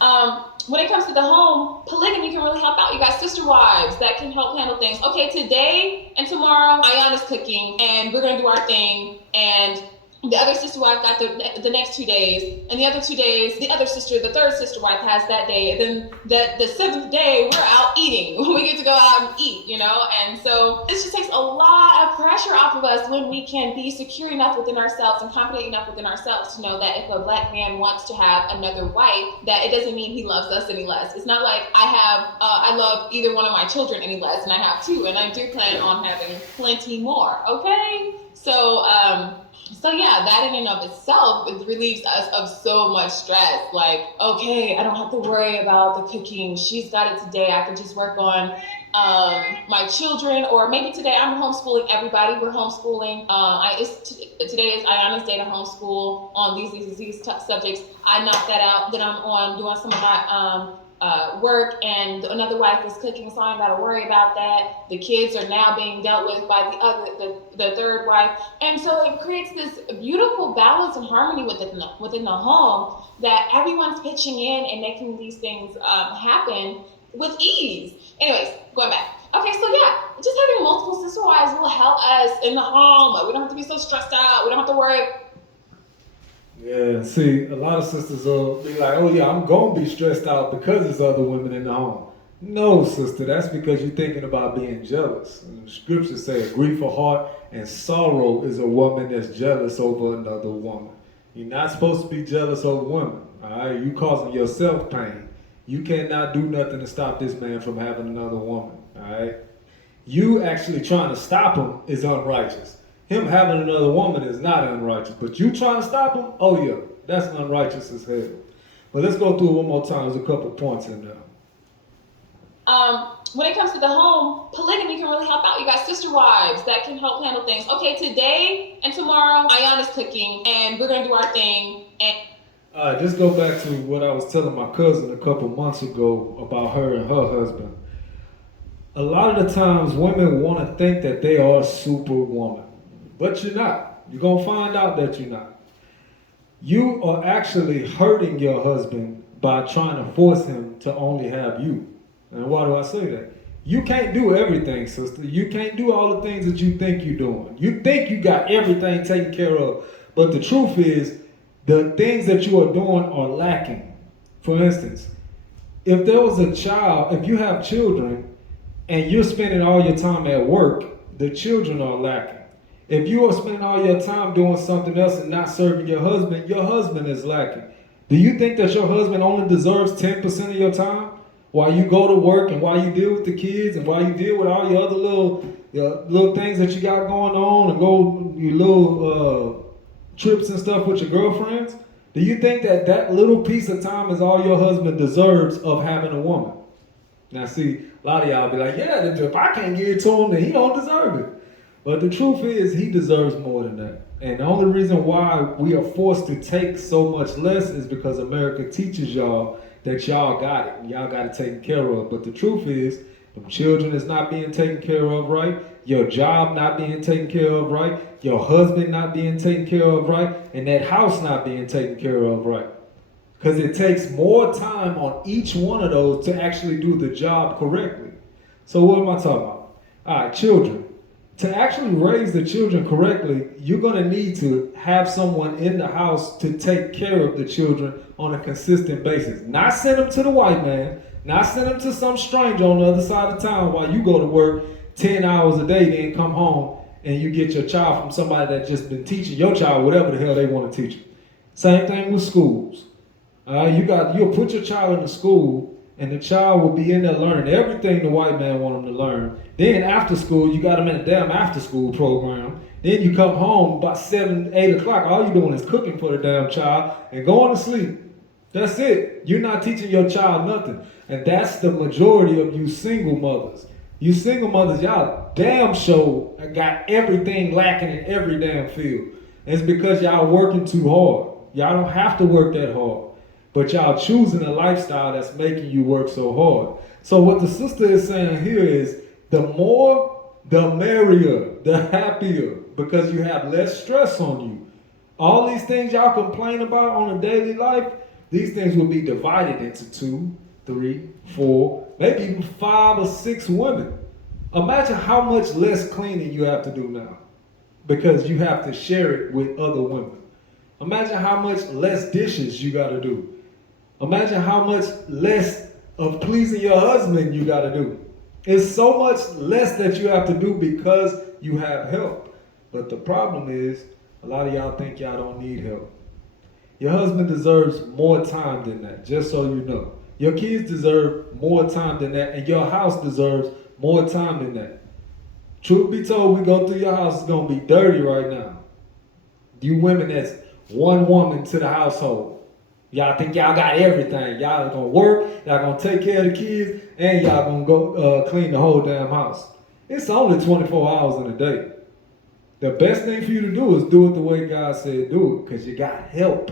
When it comes to the home, polygamy can really help out. You got sister wives that can help handle things. Okay, today and tomorrow, Ayana's cooking, and we're gonna do our thing, and the other sister wife got the next 2 days, and the other 2 days, the third sister wife has that day, and then the seventh day, we're out eating. We get to go out and eat, and so this just takes a lot of pressure off of us when we can be secure enough within ourselves and confident enough within ourselves to know that if a black man wants to have another wife, that it doesn't mean he loves us any less. It's not like I love either one of my children any less, and I have two, and I do plan on having plenty more, okay? So yeah, that in and of itself, it relieves us of so much stress. Like, okay, I don't have to worry about the cooking. She's got it today. I can just work on my children, or maybe today I'm homeschooling everybody. We're homeschooling. Today is Ayana's day to homeschool on these subjects. I knocked that out. Then I'm on doing some of my work, and another wife is cooking, so I ain't got to worry about that. The kids are now being dealt with by the third wife, and so it creates this beautiful balance and harmony within the home, that everyone's pitching in and making these things happen with ease. Anyways, going back. Okay, so yeah, just having multiple sister wives will help us in the home. We don't have to be so stressed out. We don't have to worry. Yeah, see, a lot of sisters will be like, oh yeah, I'm going to be stressed out because there's other women in the home. No, sister, that's because you're thinking about being jealous. And the scriptures say a grief of heart and sorrow is a woman that's jealous over another woman. You're not supposed to be jealous over women, all right? You causing yourself pain. You cannot do nothing to stop this man from having another woman, all right? You actually trying to stop him is unrighteous. Him having another woman is not unrighteous, but you trying to stop him? Oh yeah, that's unrighteous as hell. But let's go through it one more time. There's a couple points in there. When it comes to the home, polygamy can really help out. You got sister wives that can help handle things. Okay, today and tomorrow, Ayana's cooking, and we're gonna do our thing. And just go back to what I was telling my cousin a couple months ago about her and her husband. A lot of the times, women want to think that they are a superwoman. But you're not. You're going to find out that you're not. You are actually hurting your husband by trying to force him to only have you. And why do I say that? You can't do everything, sister. You can't do all the things that you think you're doing. You think you got everything taken care of. But the truth is, the things that you are doing are lacking. For instance, if there was a child, if you have children and you're spending all your time at work, the children are lacking. If you are spending all your time doing something else and not serving your husband is lacking. Do you think that your husband only deserves 10% of your time? While you go to work and while you deal with the kids and while you deal with all your other little things that you got going on and go your little trips and stuff with your girlfriends? Do you think that little piece of time is all your husband deserves of having a woman? Now see, a lot of y'all be like, yeah, if I can't give it to him, then he don't deserve it. But the truth is, he deserves more than that. And the only reason why we are forced to take so much less is because America teaches y'all that y'all got it and y'all got it taken care of. But the truth is, the children is not being taken care of right, your job not being taken care of right, your husband not being taken care of right, and that house not being taken care of right. Because it takes more time on each one of those to actually do the job correctly. So what am I talking about? All right, children. To actually raise the children correctly, you're going to need to have someone in the house to take care of the children on a consistent basis. Not send them to the white man, not send them to some stranger on the other side of town while you go to work 10 hours a day, then come home and you get your child from somebody that just been teaching your child whatever the hell they want to teach them. Same thing with schools. You'll put your child in a school and the child will be in there learning everything the white man want them to learn. Then after school, you got them in a damn after school program. Then you come home about 7, 8 o'clock. All you're doing is cooking for the damn child and going to sleep. That's it. You're not teaching your child nothing. And that's the majority of you single mothers. You single mothers, y'all damn sure got everything lacking in every damn field. And it's because y'all working too hard. Y'all don't have to work that hard. But y'all choosing a lifestyle that's making you work so hard. So what the sister is saying here is, the more, the merrier, the happier, because you have less stress on you. All these things y'all complain about on a daily life, These things will be divided into 2, 3, 4, maybe even 5 or 6 women. Imagine how much less cleaning you have to do now because you have to share it with other women. Imagine how much less dishes you got to do. Imagine how much less of pleasing your husband you got to do. It's so much less that you have to do because you have help. But the problem is, a lot of y'all think y'all don't need help. Your husband deserves more time than that, just so you know. Your kids deserve more time than that, and your house deserves more time than that. Truth be told, we go through your house, it's going to be dirty right now. You women that's one woman to the household. Y'all think y'all got everything. Y'all going to work, y'all going to take care of the kids, and y'all going to go clean the whole damn house. It's only 24 hours in a day. The best thing for you to do is do it the way God said do it, because you got help.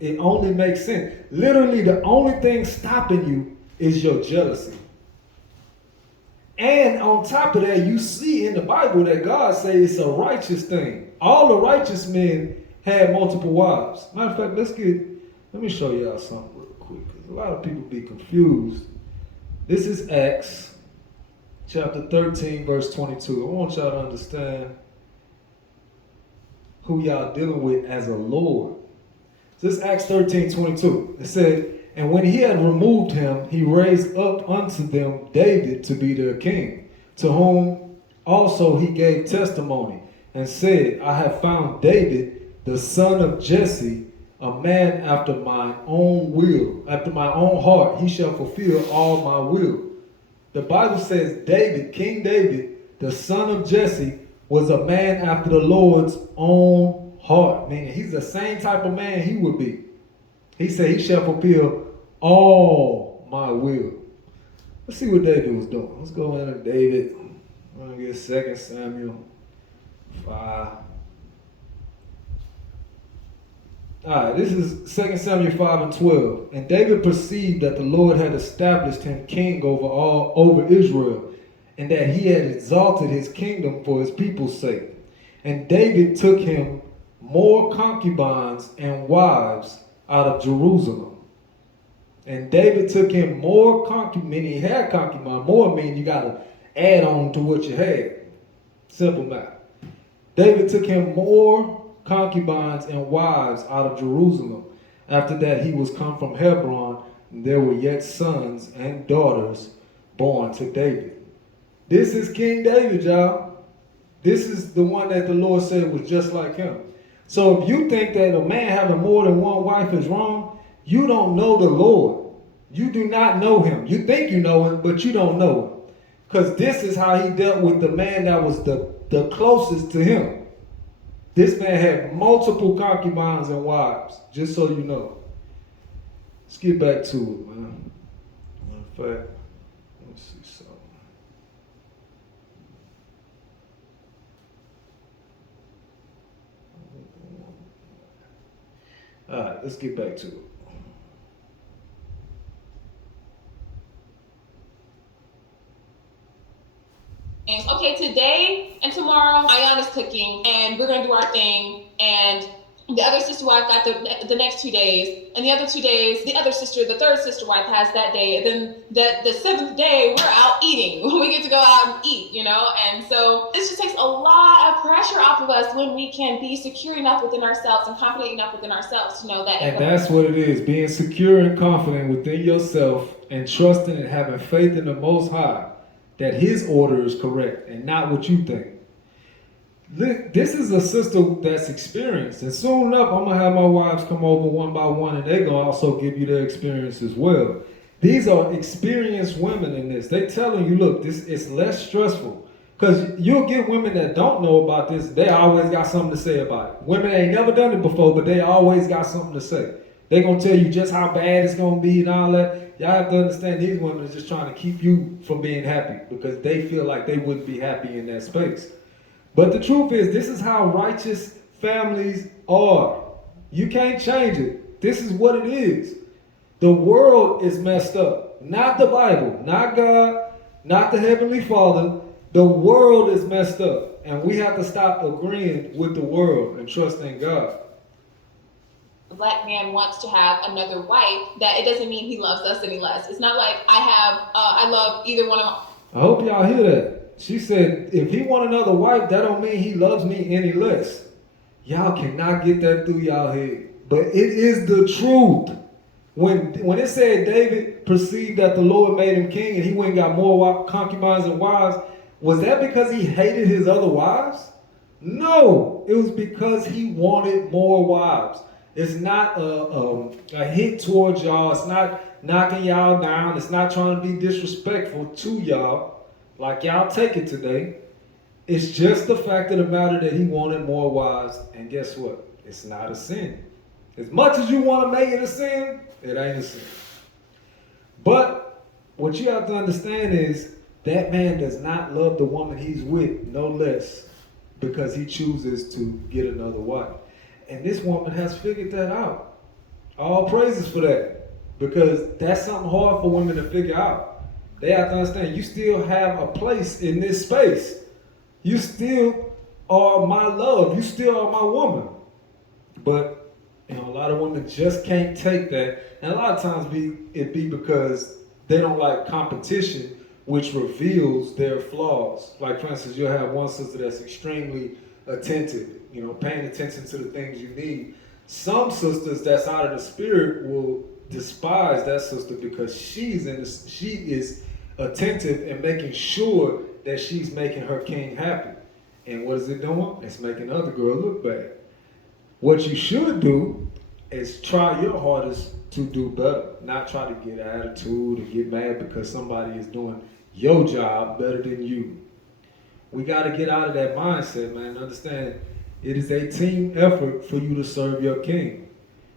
It only makes sense. Literally, the only thing stopping you is your jealousy. And on top of that, you see in the Bible that God says it's a righteous thing. All the righteous men had multiple wives. Matter of fact, let me show y'all something real quick, because a lot of people be confused. This is Acts chapter 13, verse 22. I want y'all to understand who y'all dealing with as a Lord. This is Acts 13, 22. It said, and when he had removed him, he raised up unto them David to be their king, to whom also he gave testimony, and said, I have found David, the son of Jesse, a man after mine own will, after my own heart. He shall fulfill all my will. The Bible says David, King David, the son of Jesse, was a man after the Lord's own heart. Meaning he's the same type of man he would be. He said he shall fulfill all my will. Let's see what David was doing. Let's go into David. I'm going to get 2 Samuel 5. Alright, this is 2 Samuel 5 and 12. And David perceived that the Lord had established him king over Israel, and that he had exalted his kingdom for his people's sake. And David took him more concubines and wives out of Jerusalem. And David took him more concubines, meaning he had concubines. More meaning you got to add on to what you had. Simple math. David took him more concubines and wives out of Jerusalem. After that he was come from Hebron, and there were yet sons and daughters born to David. This is King David, y'all. This is the one that the Lord said was just like him. So if you think that a man having more than one wife is wrong, you don't know the Lord. You do not know him. You think you know him, but you don't know him. Because this is how he dealt with the man that was the closest to him. This man had multiple concubines and wives, just so you know. Let's get back to it, man. In fact, let's see something. All right, let's get back to it. Okay, today and tomorrow, Ayana's cooking, and we're gonna do our thing. And the other sister wife got the next 2 days, and the other 2 days, the other sister, the third sister wife has that day. And then the seventh day, we're out eating. We get to go out and eat, you know. And so this just takes a lot of pressure off of us when we can be secure enough within ourselves and confident enough within ourselves to know that. And that's what it is: being secure and confident within yourself, and trusting and having faith in the Most High, that his order is correct and not what you think. This is a sister that's experienced, and soon enough I'm going to have my wives come over one by one, and they're going to also give you their experience as well. These are experienced women in this. They're telling you, look, this is less stressful. Because you'll get women that don't know about this, they always got something to say about it. Women ain't never done it before, but they always got something to say. They're going to tell you just how bad it's going to be and all that. Y'all have to understand these women are just trying to keep you from being happy because they feel like they wouldn't be happy in that space. But the truth is, this is how righteous families are. You can't change it. This is what it is. The world is messed up. Not the Bible, not God, not the Heavenly Father. The world is messed up. And we have to stop agreeing with the world and trust in God. black man wants to have another wife, that it doesn't mean he loves us any less. It's not like I love either one of my. I hope y'all hear that. She said, if he want another wife, that don't mean he loves me any less. Y'all cannot get that through y'all head. But it is the truth. When it said David perceived that the Lord made him king and he went and got more concubines and wives, was that because he hated his other wives? No, it was because he wanted more wives. It's not a hit towards y'all. It's not knocking y'all down. It's not trying to be disrespectful to y'all, like y'all take it today. It's just the fact of the matter that he wanted more wives. And guess what? It's not a sin. As much as you want to make it a sin, it ain't a sin. But what you have to understand is that man does not love the woman he's with no less because he chooses to get another wife. And this woman has figured that out. All praises for that. Because that's something hard for women to figure out. They have to understand you still have a place in this space. You still are my love. You still are my woman. But a lot of women just can't take that. And a lot of times it be because they don't like competition, which reveals their flaws. Like, for instance, you'll have one sister that's extremely attentive, paying attention to the things you need. Some sisters that's out of the spirit will despise that sister because she is attentive and making sure that she's making her king happy. And what is it doing? It's making the other girl look bad. What you should do is try your hardest to do better, not try to get attitude and get mad because somebody is doing your job better than you. We got to get out of that mindset, man. Understand, it is a team effort for you to serve your king.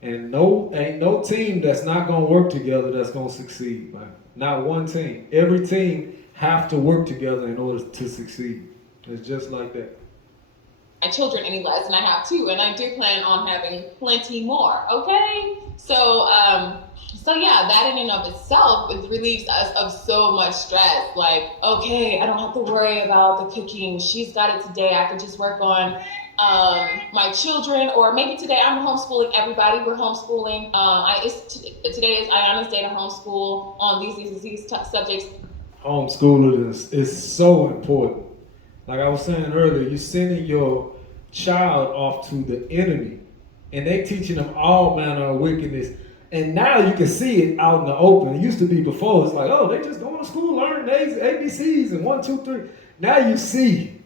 And ain't no team that's not going to work together that's going to succeed, man. Not one team. Every team have to work together in order to succeed. It's just like that. My children any less, and I have two, and I do plan on having plenty more. Okay, so yeah, that in and of itself, it relieves us of so much stress. Like, okay, I don't have to worry about the cooking. She's got it today. I can just work on my children, or maybe today I'm homeschooling everybody. We're homeschooling. Today is Ayana's day to homeschool on these subjects. Homeschooling is so important. Like I was saying earlier, you're sending your child off to the enemy, and they teaching them all manner of wickedness. And now you can see it out in the open. It used to be before, it's like, oh, they just going to school, learning ABCs and 1, 2, 3. Now you see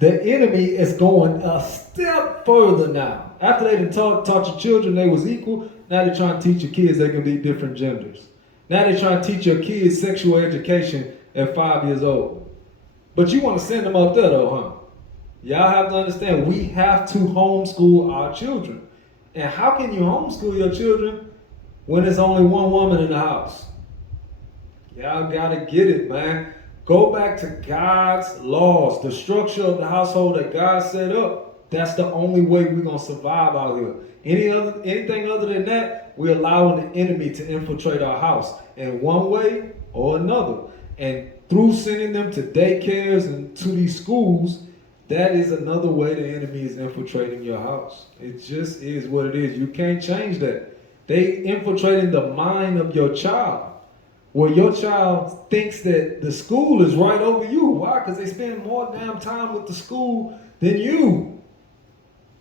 the enemy is going a step further now. After they done taught your children they was equal, now they're trying to teach your kids they can be different genders. Now they're trying to teach your kids sexual education at 5 years old. But you want to send them up there though, huh? Y'all have to understand, we have to homeschool our children. And how can you homeschool your children when there's only one woman in the house? Y'all gotta get it, man. Go back to God's laws, the structure of the household that God set up. That's the only way we're gonna survive out here. Anything other than that, we're allowing the enemy to infiltrate our house in one way or another. And through sending them to daycares and to these schools, that is another way the enemy is infiltrating your house. It just is what it is. You can't change that. They infiltrating the mind of your child, where your child thinks that the school is right over you. Why? Because they spend more damn time with the school than you.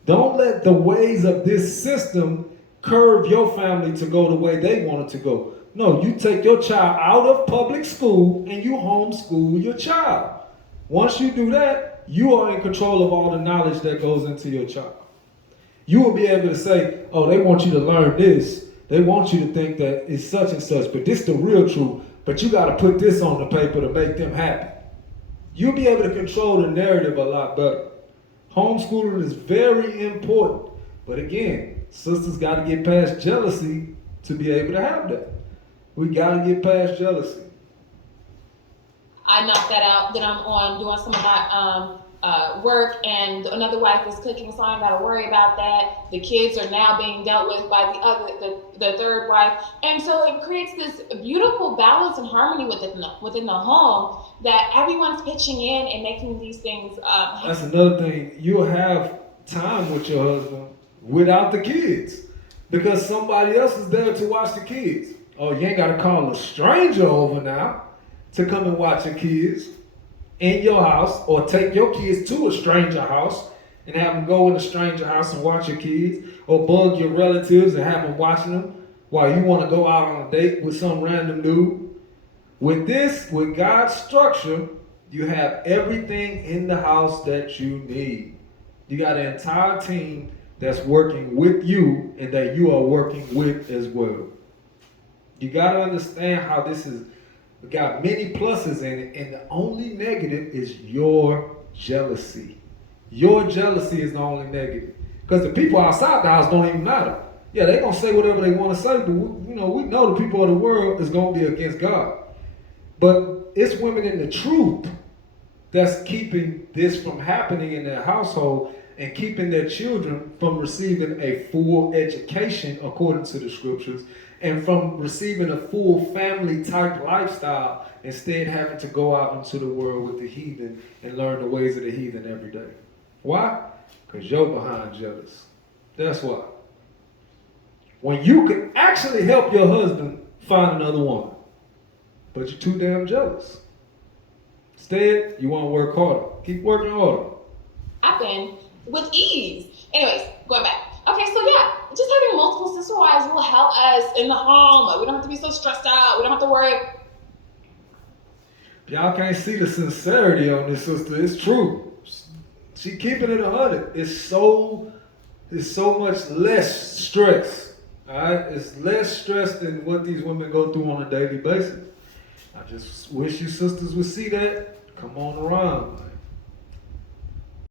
Don't let the ways of this system curve your family to go the way they want it to go. No, you take your child out of public school and you homeschool your child. Once you do that, you are in control of all the knowledge that goes into your child. You will be able to say, oh, they want you to learn this. They want you to think that it's such and such, but this is the real truth. But you got to put this on the paper to make them happy. You'll be able to control the narrative a lot better. Homeschooling is very important. But again, sisters got to get past jealousy to be able to have that. We got to get past jealousy. I knocked that out. Then I'm on doing some of my work, and another wife is cooking, so I ain't got to worry about that. The kids are now being dealt with by the third wife, and so it creates this beautiful balance and harmony within the home that everyone's pitching in and making these things. That's another thing. You'll have time with your husband without the kids. because somebody else is there to watch the kids. Oh, you ain't got to call a stranger over now to come and watch your kids in your house, or take your kids to a stranger house and have them go in a stranger house and watch your kids, or bug your relatives and have them watching them while you want to go out on a date with some random dude. With God's structure, you have everything in the house that you need. You got an entire team that's working with you and that you are working with as well. You got to understand how this is got many pluses in it, and the only negative is your jealousy. Your jealousy is the only negative. Because the people outside the house don't even matter. Yeah, they're going to say whatever they want to say, but we know the people of the world is going to be against God. But it's women in the truth that's keeping this from happening in their household and keeping their children from receiving a full education according to the scriptures, and from receiving a full family type lifestyle, instead having to go out into the world with the heathen and learn the ways of the heathen every day. Why? Because you're behind jealous. That's why. When you can actually help your husband find another woman, but you're too damn jealous. Instead, you want to work harder. Keep working harder. Happen with ease. Anyways, going back. Okay, so yeah, just having multiple sister wives will help us in the home. Like, we don't have to be so stressed out. We don't have to worry. Y'all can't see the sincerity on this sister. It's true. She keeping it 100. It's so much less stress. All right, it's less stress than what these women go through on a daily basis. I just wish you sisters would see that. Come on around.